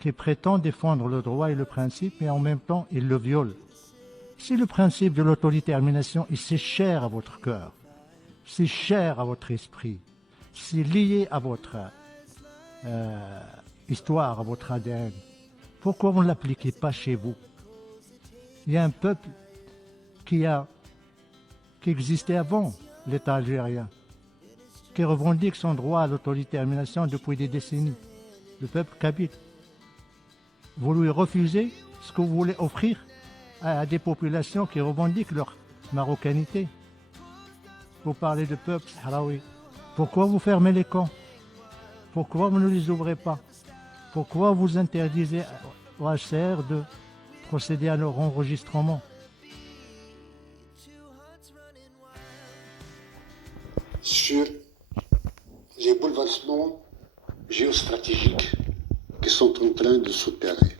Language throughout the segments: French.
qui prétend défendre le droit et le principe, mais en même temps, il le viole. Si le principe de l'autodétermination est si cher à votre cœur, si cher à votre esprit, si lié à votre histoire, à votre ADN, pourquoi vous ne l'appliquez pas chez vous? Il y a un peuple qui existait avant l'État algérien, qui revendique son droit à l'autodétermination depuis des décennies, le peuple kabyle. Vous lui refusez ce que vous voulez offrir à des populations qui revendiquent leur marocanité. Vous parlez de peuple sahraoui. Pourquoi vous fermez les camps? Pourquoi vous ne les ouvrez pas? Pourquoi vous interdisez au HCR de procéder à leur enregistrement? Sur les bouleversements géostratégiques qui sont en train de s'opérer.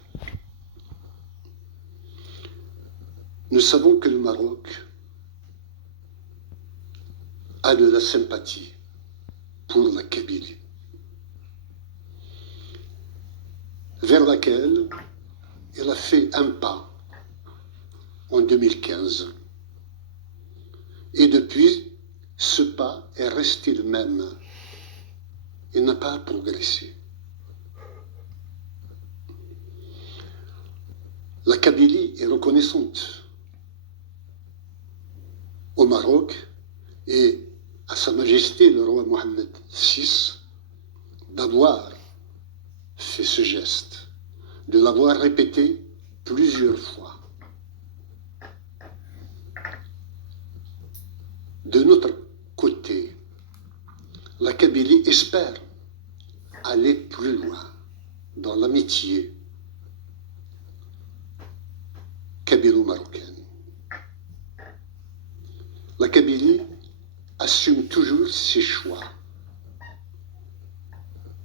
Nous savons que le Maroc a de la sympathie pour la Kabylie, vers laquelle il a fait un pas en 2015. Et depuis, ce pas est resté le même. Il n'a pas progressé. La Kabylie est reconnaissante au Maroc et à Sa Majesté le roi Mohammed VI d'avoir fait ce geste, de l'avoir répété plusieurs fois. De notre côté, la Kabylie espère aller plus loin dans l'amitié kabylo-marocaine. La Kabylie assume toujours ses choix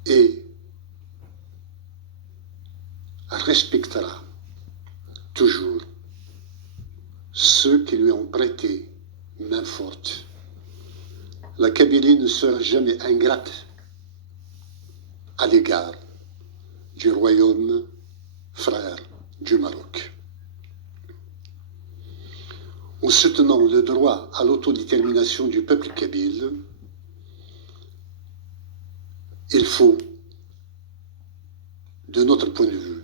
et respectera toujours ceux qui lui ont prêté main forte. La Kabylie ne sera jamais ingrate à l'égard du royaume frère du Maroc. En soutenant le droit à l'autodétermination du peuple kabyle, il faut, de notre point de vue,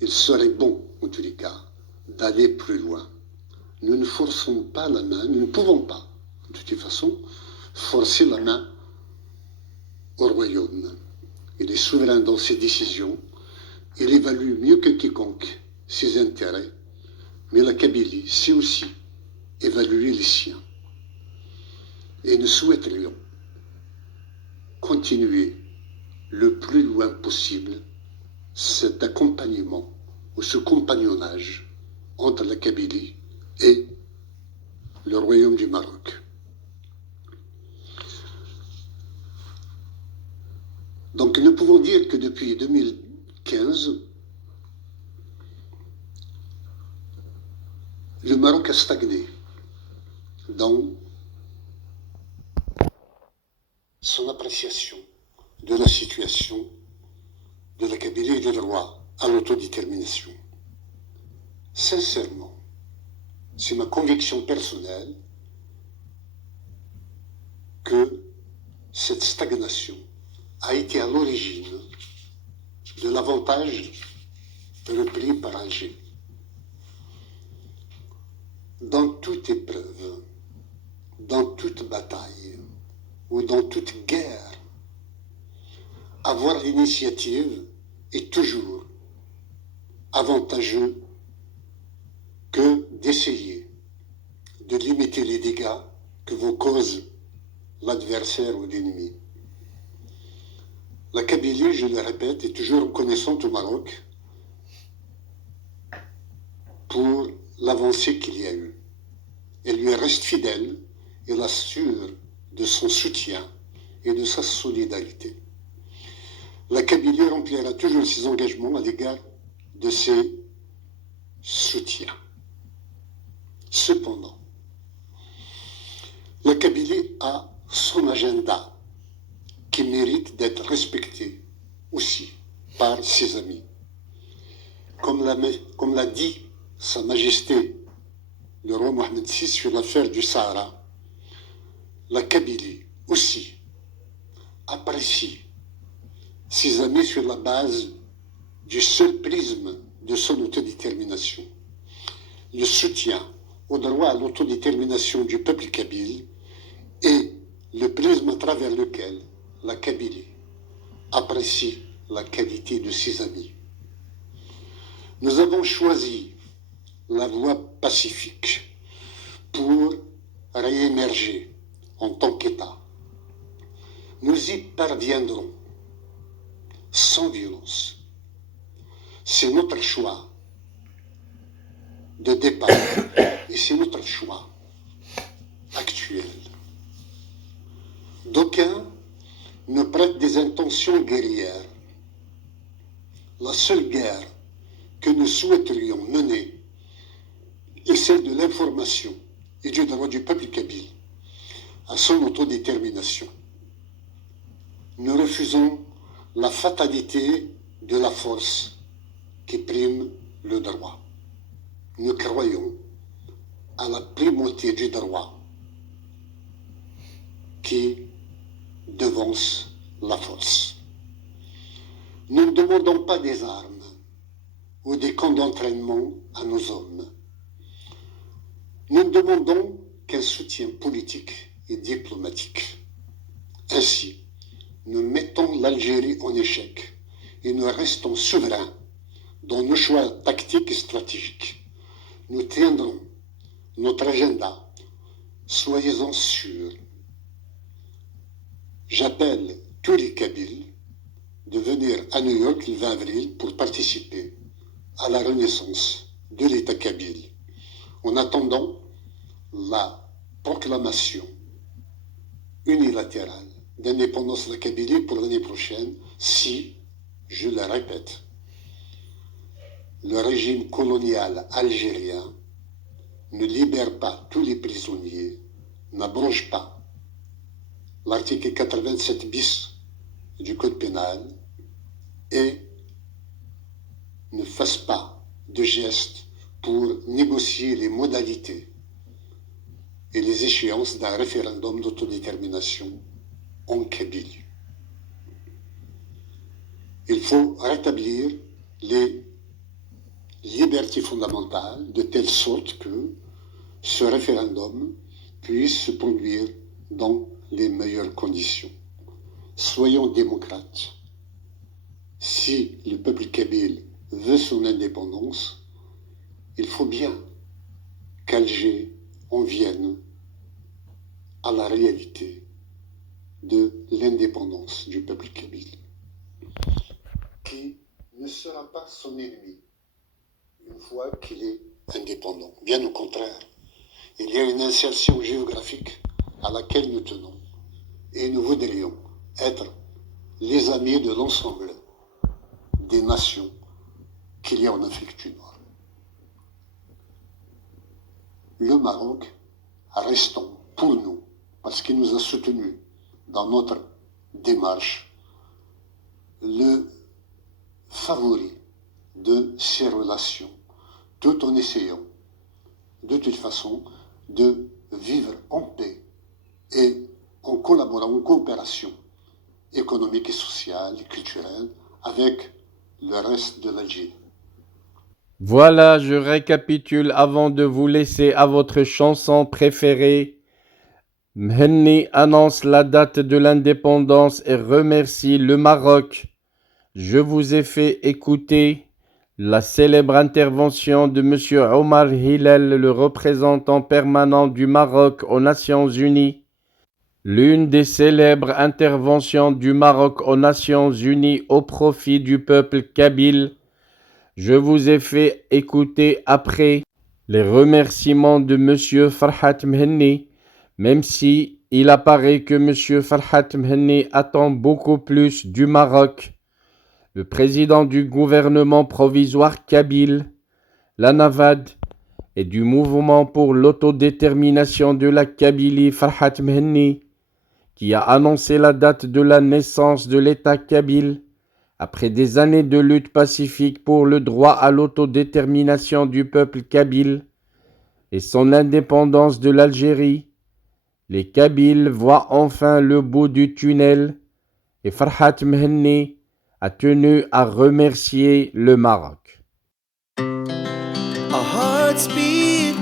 il serait bon, en tous les cas, d'aller plus loin. Nous ne forçons pas la main, nous ne pouvons pas, de toute façon, forcer la main au royaume. Il est souverain dans ses décisions, il évalue mieux que quiconque ses intérêts, mais la Kabylie sait aussi évaluer les siens. Et nous souhaiterions continuer le plus loin possible cet accompagnement ou ce compagnonnage entre la Kabylie et le royaume du Maroc. Donc nous pouvons dire que depuis 2015, le Maroc a stagné dans son appréciation de la situation de la Kabylie et du droit à l'autodétermination. Sincèrement, c'est ma conviction personnelle que cette stagnation a été à l'origine de l'avantage repris par Alger. Dans toute épreuve, dans toute bataille ou dans toute guerre, avoir l'initiative est toujours avantageux que d'essayer de limiter les dégâts que vous cause l'adversaire ou l'ennemi. La Kabylie, je le répète, est toujours reconnaissante au Maroc pour l'avancée qu'il y a eu. Elle lui reste fidèle et l'assure de son soutien et de sa solidarité. La Kabylie remplira toujours ses engagements à l'égard de ses soutiens. Cependant, la Kabylie a son agenda qui mérite d'être respecté aussi par ses amis. Comme l'a dit Sa Majesté le roi Mohamed VI sur l'affaire du Sahara, la Kabylie aussi apprécie ses amis sur la base du seul prisme de son autodétermination. Le soutien au droit à l'autodétermination du peuple kabyle est le prisme à travers lequel la Kabylie apprécie la qualité de ses amis. Nous avons choisi la voie pacifique pour réémerger en tant qu'État. Nous y parviendrons sans violence. C'est notre choix de départ et c'est notre choix actuel. D'aucuns nous prêtent des intentions guerrières. La seule guerre que nous souhaiterions mener est celle de l'information et du droit du peuple kabyle à son autodétermination. Nous refusons la fatalité de la force qui prime le droit. Nous croyons à la primauté du droit qui devance la force. Nous ne demandons pas des armes ou des camps d'entraînement à nos hommes. Nous ne demandons qu'un soutien politique et diplomatique. Ainsi, nous mettons l'Algérie en échec et nous restons souverains dans nos choix tactiques et stratégiques. Nous tiendrons notre agenda, soyez-en sûrs. J'appelle tous les Kabyles de venir à New York le 20 avril pour participer à la renaissance de l'État kabyle. En attendant la proclamation unilatérale d'indépendance de la Kabylie pour l'année prochaine, si, je le répète, le régime colonial algérien ne libère pas tous les prisonniers, n'abroge pas l'article 87 bis du Code pénal et ne fasse pas de gestes pour négocier les modalités et les échéances d'un référendum d'autodétermination en Kabylie. Il faut rétablir les libertés fondamentales de telle sorte que ce référendum puisse se produire dans les meilleures conditions. Soyons démocrates. Si le peuple kabyle veut son indépendance, il faut bien qu'Alger en vienne à la réalité de l'indépendance du peuple kabyle, qui ne sera pas son ennemi une fois qu'il est indépendant. Bien au contraire, il y a une insertion géographique à laquelle nous tenons et nous voudrions être les amis de l'ensemble des nations qu'il y a en Afrique du Nord. Le Maroc, restons pour nous, parce qu'il nous a soutenus dans notre démarche, le favori de ces relations, tout en essayant, de toute façon, de vivre en paix et en collaborant, en coopération économique et sociale et culturelle avec le reste de l'Algérie. Voilà, je récapitule avant de vous laisser à votre chanson préférée. Mhenni annonce la date de l'indépendance et remercie le Maroc. Je vous ai fait écouter la célèbre intervention de M. Omar Hillel, le représentant permanent du Maroc aux Nations Unies. L'une des célèbres interventions du Maroc aux Nations Unies au profit du peuple kabyle. Je vous ai fait écouter après les remerciements de M. Farhat Mhenni, même si il apparaît que M. Farhat Mhenni attend beaucoup plus du Maroc. Le président du gouvernement provisoire kabyle, la NAVAD, et du mouvement pour l'autodétermination de la Kabylie, Farhat Mhenni, qui a annoncé la date de la naissance de l'État kabyle, Après des années de lutte pacifique pour le droit à l'autodétermination du peuple kabyle et son indépendance de l'Algérie, les Kabyles voient enfin le bout du tunnel et Farhat Mhenni a tenu à remercier le Maroc. Our hearts beat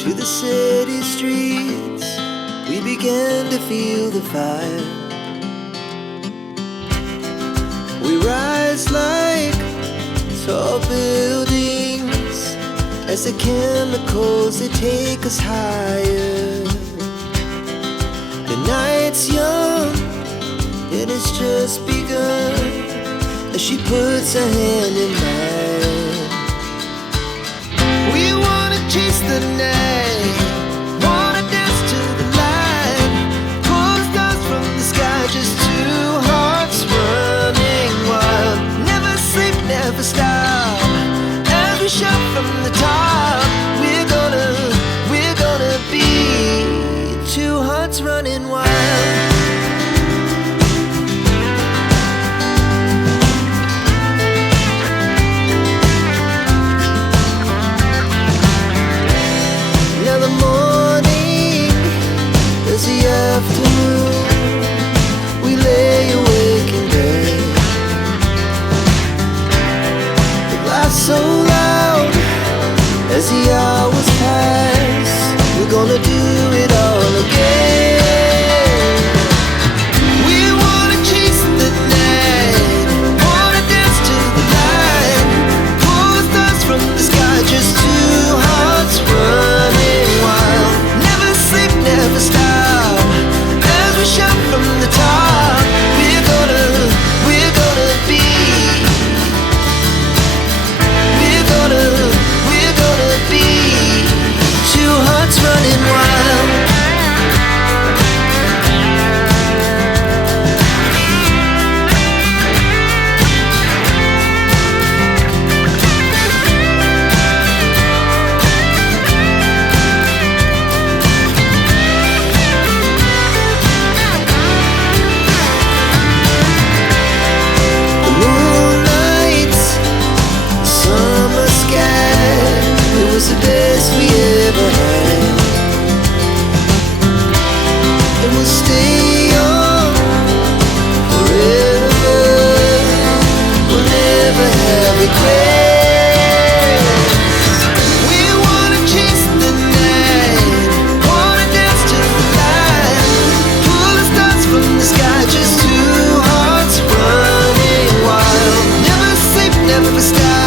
to the city streets. We began to feel the fire. We rise like tall buildings as the chemicals they take us higher. The night's young and it's just begun as she puts her hand in mine. We wanna chase the night, wanna dance to the light, pull the stars from the sky, just two hearts running wild. Never sleep, never stop, as we shout from the top. We're gonna be two hearts running wild. Afternoon, we lay awake in bed. The laugh so loud as the hours pass. We're gonna do it all again. We wanna chase the night, wanna dance to the light, pull the stars from the sky, just two hearts running wild. Never sleep, never stop. Shout from the top, we're gonna be, we're gonna be two hearts running wild. The best we ever had, and we'll stay young forever. We'll never have regrets. We wanna chase the night, wanna dance to the light, pull the stars from the sky, just two hearts running wild. Never sleep, never stop.